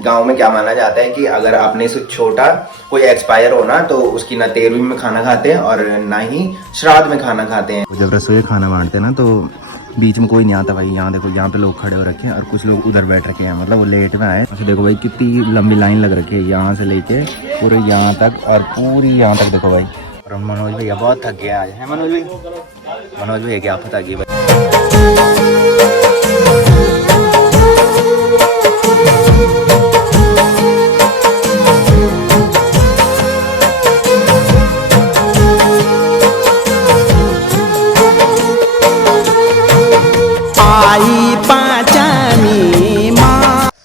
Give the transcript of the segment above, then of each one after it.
गांव में क्या माना जाता है कि अगर अपने से छोटा कोई एक्सपायर हो ना तो उसकी ना 13वीं में खाना खाते हैं और ना ही श्राद्ध में खाना खाते हैं। जब रसोई खाना बांटते हैं ना तो बीच में कोई नहीं आता भाई। यहाँ देखो, यहाँ पे लोग खड़े हो रखे हैं और कुछ लोग उधर बैठ रखे हैं, मतलब वो लेट में आए। अच्छा देखो भाई, कितनी लंबी लाइन लग रखी है यहाँ से लेके पूरे यहाँ तक, और पूरी यहाँ तक देखो भाई। और मनोज भैया बहुत थक गया आज, है मनोज भाई? मनोज भैया क्या पता कि भाई।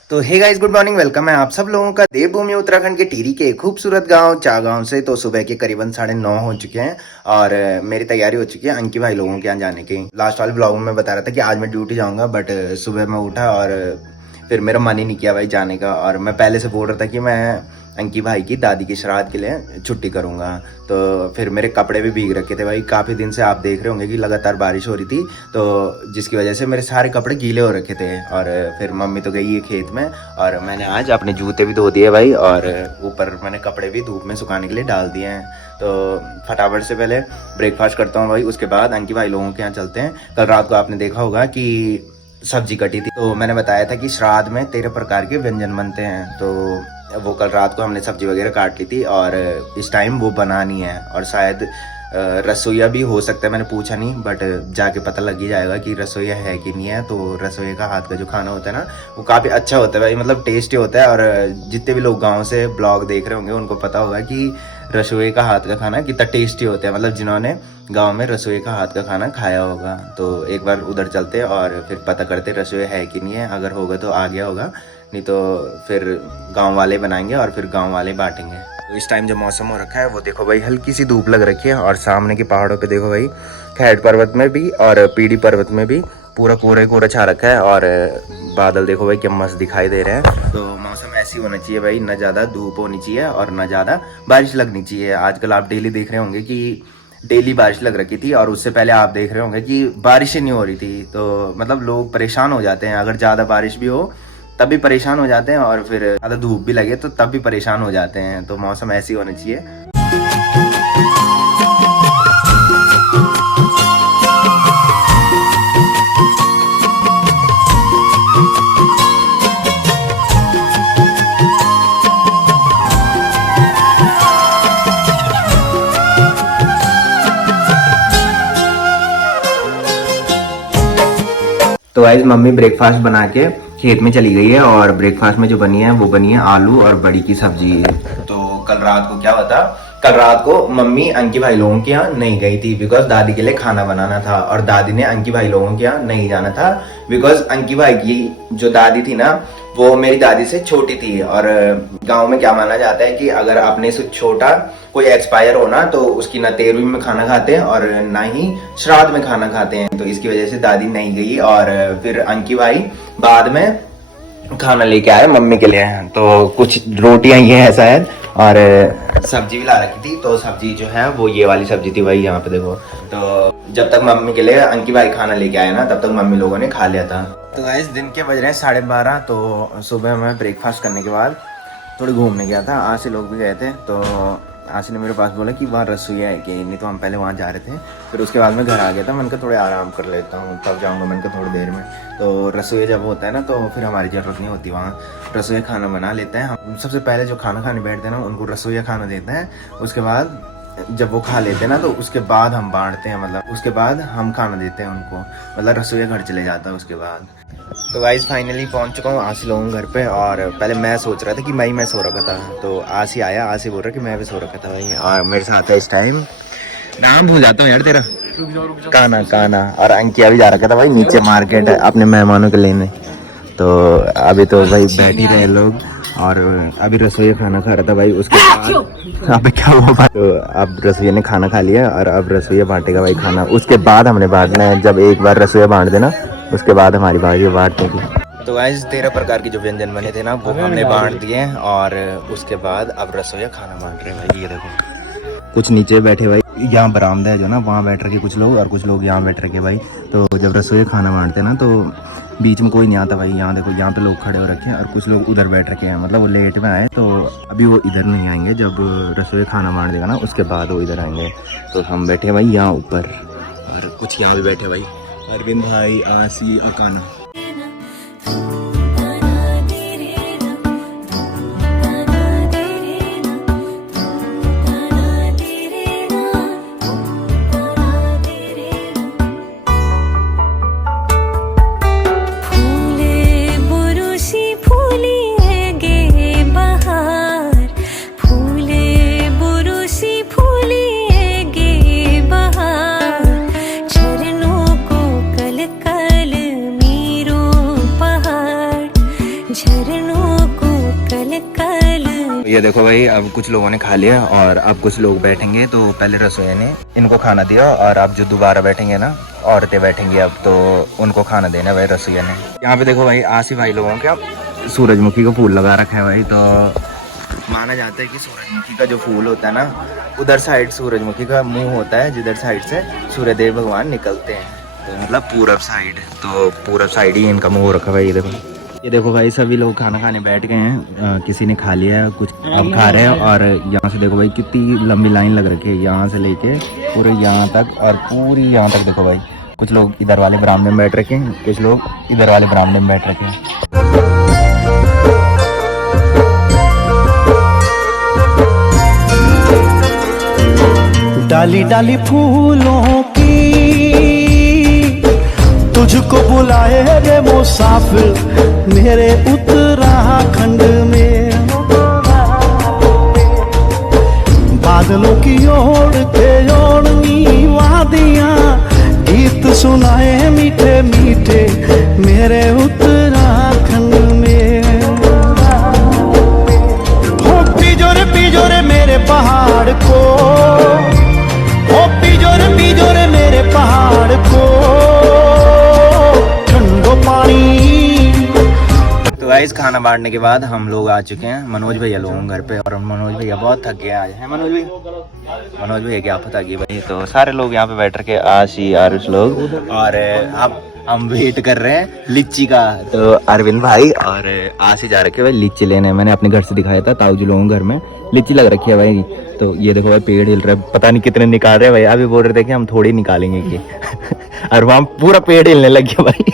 तो hey guys, good morning, welcome है आप सब लोगों का देवभूमि उत्तराखंड के टिहरी के खूबसूरत गांव चागांव से। तो सुबह के करीबन 9:30 हो चुके हैं और मेरी तैयारी हो चुकी है अंकी भाई लोगों के यहाँ जाने की। लास्ट वाले ब्लॉग में मैं बता रहा था कि आज मैं ड्यूटी जाऊंगा, बट सुबह मैं उठा और फिर मेरा मन ही नहीं किया भाई जाने का। और मैं पहले से बोल रहा था कि मैं अंकी भाई की दादी की श्राद्ध के लिए छुट्टी करूंगा। तो फिर मेरे कपड़े भी भीग रखे थे भाई। काफ़ी दिन से आप देख रहे होंगे कि लगातार बारिश हो रही थी, तो जिसकी वजह से मेरे सारे कपड़े गीले हो रखे थे। और फिर मम्मी तो गई है खेत में और मैंने आज अपने जूते भी धो दिए भाई, और ऊपर मैंने कपड़े भी धूप में सुखाने के लिए डाल दिए हैं। तो फटाफट से पहले ब्रेकफास्ट करता हूँ भाई, उसके बाद अंकी भाई लोगों के यहाँ चलते हैं। कल रात को आपने देखा होगा कि सब्जी कटी थी, तो मैंने बताया था कि श्राद्ध में 13 प्रकार के व्यंजन बनते हैं। तो वो कल रात को हमने सब्जी वगैरह काट ली थी और इस टाइम वो बनानी है। और शायद रसोईया भी हो सकता है, मैंने पूछा नहीं, बट जाके पता लग ही जाएगा कि रसोईया है कि नहीं है। तो रसोईया का हाथ का जो खाना होता है ना, वो काफ़ी अच्छा होता है भाई, मतलब टेस्टी होता है। और जितने भी लोग गांव से ब्लॉग देख रहे होंगे उनको पता होगा कि रसोई का हाथ का खाना कितना टेस्टी होता है, मतलब जिन्होंने गांव में रसोई का हाथ का खाना खाया होगा। तो एक बार उधर चलते हैं और फिर पता करते रसोई है कि नहीं है। अगर होगा तो आ गया होगा, नहीं तो फिर गांव वाले बनाएंगे और फिर गांव वाले बांटेंगे। तो इस टाइम जो मौसम हो रखा है वो देखो भाई, हल्की सी धूप लग रखी है। और सामने के पहाड़ों पे देखो भाई, खैट पर्वत में भी और पीडी पर्वत में भी पूरा कोहरा छा रखा है। और बादल देखो भाई क्या मस्त दिखाई दे रहे हैं। तो मौसम ऐसी होना चाहिए भाई, न ज़्यादा धूप होनी चाहिए और न ज़्यादा बारिश लगनी चाहिए। आजकल आप डेली देख रहे होंगे कि डेली बारिश लग रखी थी, और उससे पहले आप देख रहे होंगे कि बारिश ही नहीं हो रही थी। तो मतलब लोग परेशान हो जाते हैं, अगर ज़्यादा बारिश भी हो तब भी परेशान हो जाते हैं, और फिर ज़्यादा धूप भी लगे तो तब भी परेशान हो जाते हैं। तो मौसम ऐसी होना चाहिए। तो गाइस, मम्मी ब्रेकफास्ट बना के खेत में चली गई है, और ब्रेकफास्ट में जो बनी है वो बनी है आलू और बड़ी की सब्जी। तो कल रात को क्या हुआ, कल रात को मम्मी अंकी भाई लोगों के यहाँ नहीं गई थी, बिकॉज दादी के लिए खाना बनाना था। और दादी ने अंकी भाई लोगों के यहाँ नहीं जाना था, बिकॉज अंकी भाई की जो दादी थी ना, वो मेरी दादी से छोटी थी। और गांव में क्या माना जाता है कि अगर अपने से छोटा कोई एक्सपायर हो ना तो उसकी ना 13वीं में खाना खाते हैं और ना ही श्राद्ध में खाना खाते हैं। तो इसकी वजह से दादी नहीं गई, और फिर अंकी भाई बाद में खाना लेके आए मम्मी के लिए। तो कुछ रोटियां ये है शायद, और सब्जी भी ला रखी थी। तो सब्जी जो है वो ये वाली सब्जी थी भाई, यहाँ पे देखो। तो जब तक मम्मी के लिए अंकी भाई खाना लेके आए ना, तब तक मम्मी लोगों ने खा लिया था। तो गाइस, दिन के बज रहे हैं 12:30। तो सुबह मैं ब्रेकफास्ट करने के बाद थोड़ी घूमने गया था, आज से लोग भी गए थे। तो आशी ने मेरे पास बोला कि वहाँ रसोईया है कि नहीं, तो हम पहले वहाँ जा रहे थे। फिर उसके बाद मैं घर आ गया था, मैंने कहा थोड़े आराम कर लेता हूँ, तब जाऊँगा मैंने कहा थोड़ी देर में। तो रसोईया जब होता है ना तो फिर हमारी ज़रूरत नहीं होती, वहाँ रसोईया खाना बना लेते हैं। हम सबसे पहले जो खाना खाने बैठते हैं ना, उनको रसोईया खाना देते हैं। उसके बाद जब वो खा लेते हैं ना, तो उसके बाद हम बांटते हैं, मतलब उसके बाद हम खाना देते हैं उनको, मतलब रसोईया घर चले जाता है उसके बाद। तो गाइस, फाइनली पहुंच चुका हूँ आशी लोगों घर पे। और पहले मैं सोच रहा था कि मैं सो रखा था, तो आशी आया, आशी बोल रहा कि मैं भी सो रखा था भाई। और मेरे साथ है इस टाइम, नाम भूल जाता हूँ यार तेरा, काना। और अंकिया भी जा रखा था भाई नीचे मार्केट अपने मेहमानों के लेने। तो अभी तो भाई बैठ ही रहे लोग, और अभी रसोईया खाना खा रहा था भाई। उसके बाद अबे क्या हुआ भाई, तो अब रसोईया ने खाना खा लिया और अब रसोईया बांटेगा भाई खाना। उसके बाद हमने बांटना है, जब एक बार रसोईया बांट देना उसके बाद हमारी बारी बांटने की। तो गाइस, 13 प्रकार के जो व्यंजन बने थे ना, वो हमने बांट दिए। और उसके बाद अब रसोईया खाना बांट रहे हैं भाई। ये देखो, कुछ नीचे बैठे भाई, यहाँ बरामदा है जो ना, वहाँ बैठ रखे कुछ लोग, और कुछ लोग यहाँ बैठ रखे भाई। तो जब रसोईया खाना बांटते ना, तो बीच में कोई नहीं आता भाई। यहाँ देखो, यहाँ पे लोग खड़े हो रखे हैं और कुछ लोग उधर बैठ रखे हैं, मतलब वो लेट में आए तो अभी वो इधर नहीं आएंगे। जब रसोई खाना बांट देगा ना उसके बाद वो इधर आएंगे। तो हम बैठे भाई यहाँ ऊपर और कुछ यहाँ भी बैठे भाई, अरविंद भाई, आसी, अकाना। ये देखो भाई, अब कुछ लोगों ने खा लिया और अब कुछ लोग बैठेंगे। तो पहले रसोई ने इनको खाना दिया और अब जो दोबारा बैठेंगे ना, औरतें बैठेंगी अब, तो उनको खाना देना भाई रसोई ने। यहाँ पे देखो भाई, आसिफ भाई लोगों के अब सूरजमुखी का फूल लगा रखा है भाई। तो माना जाता है कि सूरजमुखी का जो फूल होता है ना, उधर साइड सूरजमुखी का मुंह होता है, जिधर साइड से सूर्यदेव भगवान निकलते हैं, तो मतलब पूरब साइड। तो पूरब साइड ही इनका मुंह रखा भाई। ये देखो भाई, सभी लोग खाना खाने बैठ गए हैं। किसी ने खा लिया है, कुछ अब खा रहे हैं। और यहाँ से देखो भाई, कितनी लंबी लाइन लग रखी है, यहाँ से लेके पूरे यहाँ तक और पूरी यहाँ तक। देखो भाई, कुछ लोग इधर वाले बरामदे में बैठ रखे हैं, कुछ लोग इधर वाले बरामदे में बैठ रखे हैं। डाली डाली फूलों की तुझको बुलाए रे मुसाफिर मेरे उत्तराखंड में। बादलों की ओर के ओढ़नी वादियां गीत सुनाए मीठे मीठे मेरे उत्तराखंड में। हो पिजोरे मेरे पहाड़ को, हो पिजोरे मेरे पहाड़ को तो गाइस, खाना बांटने के बाद हम लोग आ चुके हैं मनोज भैया लोगों घर पे। और मनोज भैया बहुत थक गए आज हैं। मनोज भैया क्या पता कि भाई। तो सारे लोग यहाँ पे बैठ रखे, आशी, आरुष लोग, और अब हम वेट कर रहे हैं लीची का। तो अरविंद भाई और आशी जा रखे भाई लीची लेने। मैंने अपने घर से दिखाया था, ताऊजी लोगों घर में लीची लग रखी है भाई। तो ये देखो भाई, पेड़ हिल रहा है, पता नहीं कितने निकाल रहे हैं भाई। अभी बोल रहे थे कि हम थोड़ी निकालेंगे कि और वहाँ पूरा पेड़ हिलने लग गया भाई।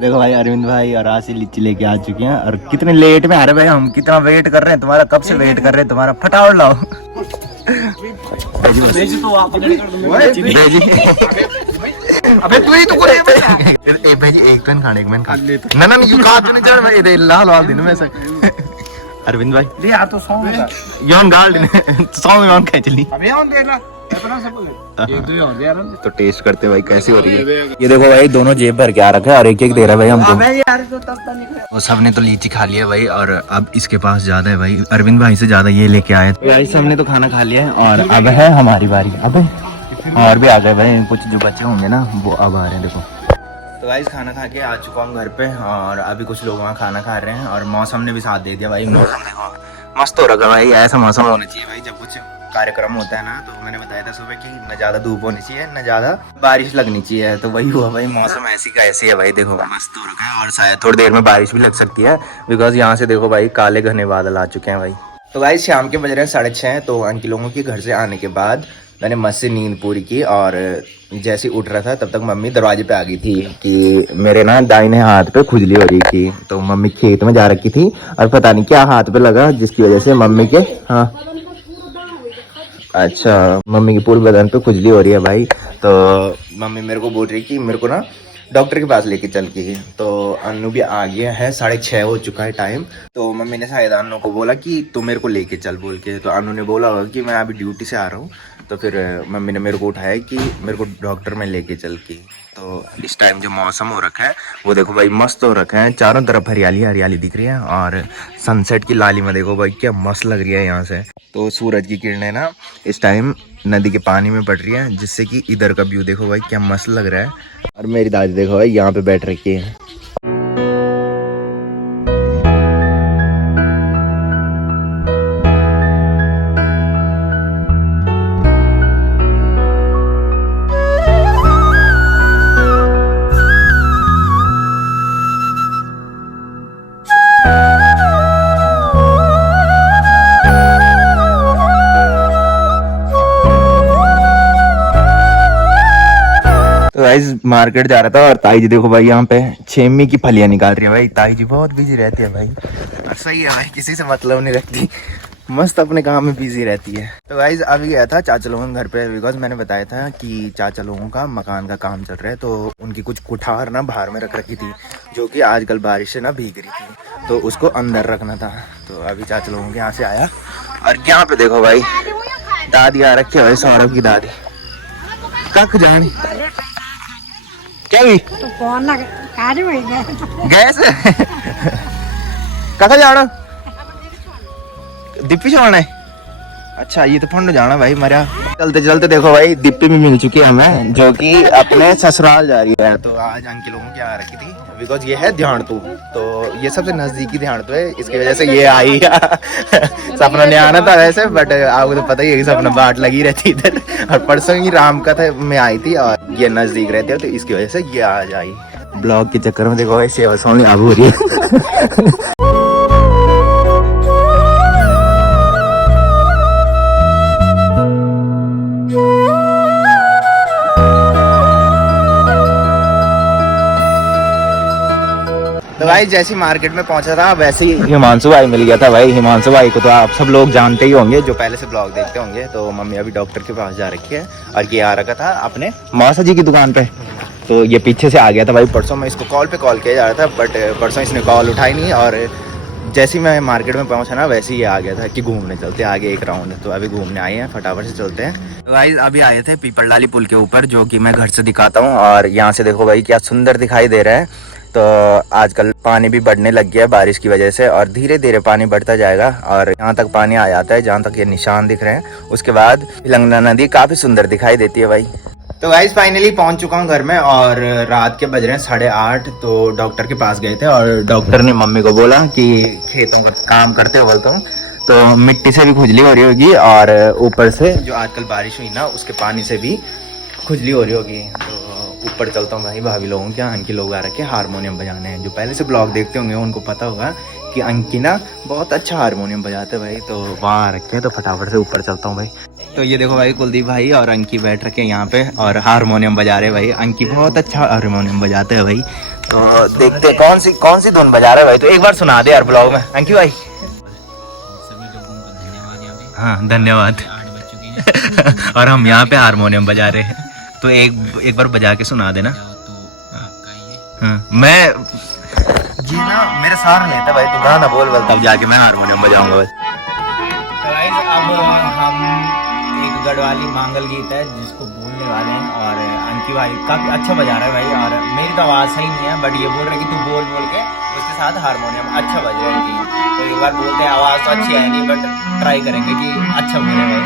देखो भाई, अरविंद भाई और आशी लीची लेके आ चुके हैं और कितने लेट में आ रहे भाई। हम कितना वेट कर रहे हैं तुम्हारा, कब से वेट कर रहे हैं तुम्हारा। फटाफट लाओ। अबे तू ही तो करे भाई। भाई एक पेन खाने, एक मैंने खा लेता। ना यू खा तूने, चल भाई दे लाल वाल दिन में से। अरविंद भाई ले यार, तो सॉन्ग का योन गाल दिन सॉन्ग योन खा चली। अबे योन दे ला, इतना सब एक दो योन दे यार। तो टेस्ट करते भाई कैसी हो रही है। ये देखो भाई, दोनों जेब भर के आ रखा है और एक एक दे रहा है भाई हमको। अबे यार तो तब तक निकले। और सबने तो लीची खा लिया भाई और अब इसके पास ज्यादा है भाई, अरविंद भाई से ज्यादा ये लेके आए। भाई सबने तो खाना खा लिया है और अब है हमारी बारी। अबे और भी आ गए भाई, कुछ जो बच्चे होंगे ना वो अब आ रहे हैं। देखो तो गाइस, खाना खा के आ चुका हूँ घर पे और अभी कुछ लोग वहाँ खाना खा रहे हैं और मौसम ने भी साथ दे दिया भाई। मौसम देखो मस्त हो रखा भाई, ऐसा मौसम होना चाहिए भाई जब कुछ कार्यक्रम होता है ना। तो मैंने बताया था सुबह कि न ज्यादा धूप होनी चाहिए न ज्यादा बारिश लगनी चाहिए, तो वही हुआ भाई। मौसम ऐसी का ऐसी है भाई, देखो मस्त हो रखा है और शायद थोड़ी देर में बारिश भी लग सकती है, बिकॉज यहाँ से देखो भाई काले घने बादल आ चुके हैं भाई। तो गाइस, शाम के बज रहे हैं 6:30। तो आंटी लोगों के घर से आने के बाद मैंने मस्त से नींद पूरी की और जैसे उठ रहा था तब तक मम्मी दरवाजे पे आ गई थी कि मेरे ना दाहिने हाथ पे खुजली हो रही थी। तो मम्मी खेत में जा रखी थी और पता नहीं क्या हाथ पे लगा जिसकी वजह से मम्मी के, हाँ अच्छा, मम्मी की पूरे बदन पे खुजली हो रही है भाई। तो मम्मी मेरे को बोल रही कि मेरे को ना डॉक्टर के पास लेके चल के। तो अन्नू भी आ गया है, 6:30 हो चुका है टाइम। तो मम्मी ने शायद अन्नू को बोला कि तू मेरे को लेके चल बोल के। तो अन्नू ने बोला होगा कि मैं अभी ड्यूटी से आ रहा हूँ। तो फिर मम्मी ने मेरे को उठाया कि मेरे को डॉक्टर में लेके चल के। तो इस टाइम जो मौसम हो रखा है वो देखो भाई मस्त हो रखा है, चारों तरफ हरियाली हरियाली दिख रही है और सनसेट की लाली में देखो भाई क्या मस्त लग रही है यहाँ से। तो सूरज की किरणें ना इस टाइम नदी के पानी में पड़ रही है, जिससे कि इधर का व्यू देखो भाई क्या मस्त लग रहा है। और मेरी दादी देखो भाई यहाँ पे बैठ रखी है। गाइस मार्केट जा रहा था और ताई जी देखो भाई यहाँ पे छेमी की फलियां निकाल रही है भाई। ताई जी बहुत बिजी रहती है भाई, और सही है भाई, किसी से मतलब नहीं रखती, मस्त अपने काम में बिजी रहती है। तो गाइस अभी गया था चाचा लोगों के घर पे, बिकॉज मैंने बताया था कि चाचा लोगों का मकान का काम चल रहा है, तो उनकी कुछ कुठार ना बाहर में रख रखी थी, जो कि आजकल बारिश से ना भीग रही थी, तो उसको अंदर रखना था। तो अभी चाचा लोगों के यहाँ से आया, और यहाँ पे देखो भाई दादी आ रखी है भाई, सौरभ की दादी। कख जानी क्या हुई तो कौन ना कार्य हुई गैस कखा जाना दिप्पी छोड़ना है। अच्छा ये तो फंड जाना भाई मरा। चलते चलते देखो भाई दिप्पी भी मिल चुकी है हमें, जो कि अपने ससुराल जा रही है। तो आज अंकी लोगों की आ रखी थी, बिकॉज ये है ध्यानतू, तो ये सबसे नजदीकी ध्यानतू है, इसकी वजह से ये आई। सपना ने आना था वैसे, बट आपको तो पता ही है कि सपना बाट लगी रहती इधर, और परसों ही राम कथा में आई थी और ये नजदीक रहते हैं, तो इसकी वजह से ये आज आई। ब्लॉग के चक्कर में देखो भाई सेवा सोनी आबू हो रही है। तो भाई जैसे ही मार्केट में पहुंचा था वैसे ही हिमांशु भाई मिल गया था भाई। हिमांशु भाई को तो आप सब लोग जानते ही होंगे जो पहले से ब्लॉग देखते होंगे। तो मम्मी अभी डॉक्टर के पास जा रखी है, और ये आ रखा था अपने मौसा जी की दुकान पे, तो ये पीछे से आ गया था भाई। परसों मैं इसको कॉल किया जा रहा था, बट परसों इसने कॉल उठाई नहीं, और जैसे ही मैं मार्केट में पहुंचा ना वैसे ही आ गया था कि घूमने चलते हैं आगे एक राउंड। तो अभी घूमने आए हैं, फटाफट से चलते हैं। तो भाई अभी आए थे पीपलडाली पुल के ऊपर, जो कि मैं घर से दिखाता हूँ, और यहाँ से देखो भाई क्या सुंदर दिखाई दे रहा है। तो आजकल पानी भी बढ़ने लग गया है बारिश की वजह से, और धीरे धीरे पानी बढ़ता जाएगा, और यहाँ तक पानी आ जाता है जहाँ तक ये निशान दिख रहे हैं। उसके बाद तिलंगना नदी काफी सुंदर दिखाई देती है भाई। तो गाइस फाइनली पहुंच चुका हूँ घर में, और रात के बज रहे हैं 8:30। तो डॉक्टर के पास गए थे, और डॉक्टर ने मम्मी को बोला कि खेतों का काम करते हो बोलता हूँ, तो मिट्टी से भी खुजली हो रही होगी, और ऊपर से जो आजकल बारिश हुई ना उसके पानी से भी खुजली हो रही होगी। तो ऊपर चलता हूँ भाई भाभी लोगों के, अंकी लोग आ रखे हारमोनियम बजाने हैं। जो पहले से ब्लॉग देखते होंगे उनको पता होगा कि अंकी ना बहुत अच्छा हारमोनियम बजाते हैं भाई। तो वहाँ आ रखे हैं, तो फटाफट से ऊपर चलता हूँ भाई। तो ये देखो भाई कुलदीप भाई और अंकी बैठ रखे हैं यहाँ पे, और हारमोनियम बजा रहे भाई। अंकी बहुत अच्छा हारमोनियम बजाते हैं भाई। तो देखते कौन सी धुन बजा रहे हैं भाई, तो एक बार सुना दे यार ब्लॉग में अंकी भाई। हाँ धन्यवाद। और हम यहाँ पे हारमोनियम बजा रहे हैं, तो एक बार बजा के सुना देना। हाँ, मैं जी ना मेरे साथ लेता भाई, तो गाना बोल तब जाके मैं हारमोनियम बजाऊंगा बस। तो गाइस अब हम एक गढ़वाली मांगल गीत है जिसको बोलने वाले हैं, और अंकी भाई काफी अच्छा बजा रहा है भाई, और मेरी तो आवाज सही नहीं है, बट ये बोल रहे कि तू बोल के उसके साथ हारमोनियम अच्छा बज रहा है। तो एक बार बोलते हैं, आवाज तो अच्छी है नहीं, बट ट्राई करेंगे कि अच्छा बोले भाई।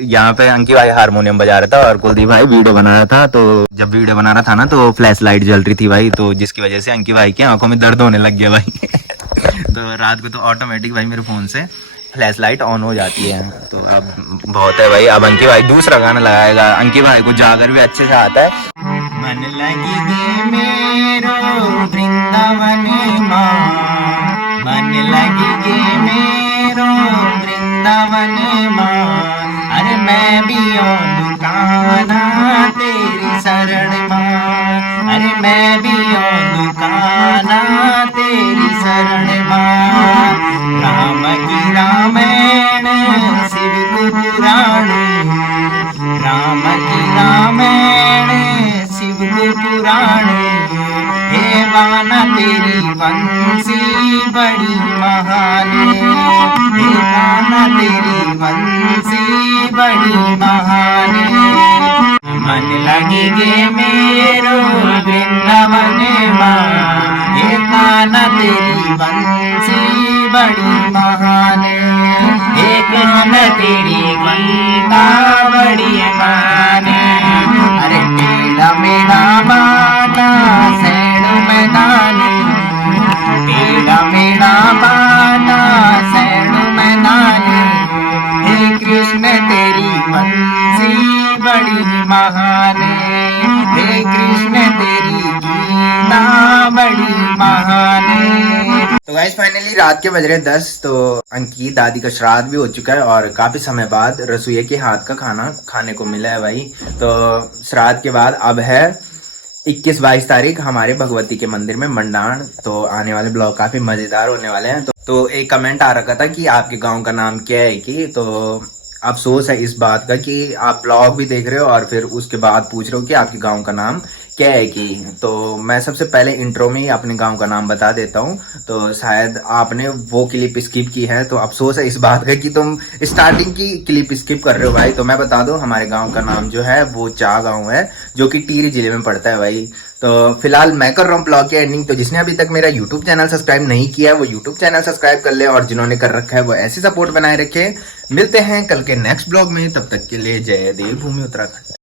यहाँ पे अंकी भाई हारमोनियम बजा रहा था और कुलदीप भाई वीडियो बना रहा था। तो जब वीडियो बना रहा था ना तो फ्लैश लाइट जल रही थी भाई, तो जिसकी वजह से अंकी भाई की आंखों में दर्द होने लग गया भाई। तो रात को तो ऑटोमेटिक भाई मेरे फोन से फ्लैश लाइट ऑन हो जाती है। तो अब बहुत है भाई, अब अंकी भाई दूसरा गाना लगाएगा। अंकी भाई को जागर भी अच्छे से आता है। मन लगी गे मेरो वृंदावन माँ, मन लगी गे मेरो वृंदावन माँ, अरे मैं भी दुकाना तेरी शरण माँ, अरे मैं भी दुकाना तेरी शरण माँ। राम की रामायण शिव को पुराण, राम की रामायण शिव को पुराण, हे बाना तेरी बंसी बड़ी महान, हे बाना तेरी बंसी बड़ी महान। मन लगी गे मेरो वृंदावन माँ, हे काना तेरी बंसी बड़ी महान, हे काना तेरी गाइस फाइनली रात के बज रहे 10। तो अंकी दादी का श्राद्ध भी हो चुका है और काफी समय बाद रसोई के हाथ का खाना खाने को मिला है भाई। तो श्राद्ध के बाद अब है 21-22 तारीख हमारे भगवती के मंदिर में मंडाण। तो आने वाले ब्लॉग काफी मजेदार होने वाले हैं। तो एक कमेंट आ रखा था कि आपके गांव का नाम क्या है कि, तो अफसोस है इस बात का कि आप ब्लॉग भी देख रहे हो और फिर उसके बाद पूछ रहे हो कि आपके गांव का नाम क्या है कि। तो मैं सबसे पहले इंट्रो में ही अपने गांव का नाम बता देता हूं। तो शायद आपने वो क्लिप स्किप की है, तो अफसोस है इस बात का कि तुम स्टार्टिंग की क्लिप स्किप कर रहे हो भाई। तो मैं बता दूं हमारे गांव का नाम जो है वो चा गांव है, जो कि टिहरी जिले में पड़ता है भाई। तो फिलहाल मैं कर रहा हूँ ब्लॉग की एंडिंग। तो जिसने अभी तक मेरा यूट्यूब चैनल सब्सक्राइब नहीं किया है वो यूट्यूब चैनल सब्सक्राइब कर ले, और जिन्होंने कर रखा है वो ऐसी सपोर्ट बनाए रखे। मिलते हैं कल के नेक्स्ट ब्लॉग में, तब तक के लिए जय देव भूमि उत्तराखंड।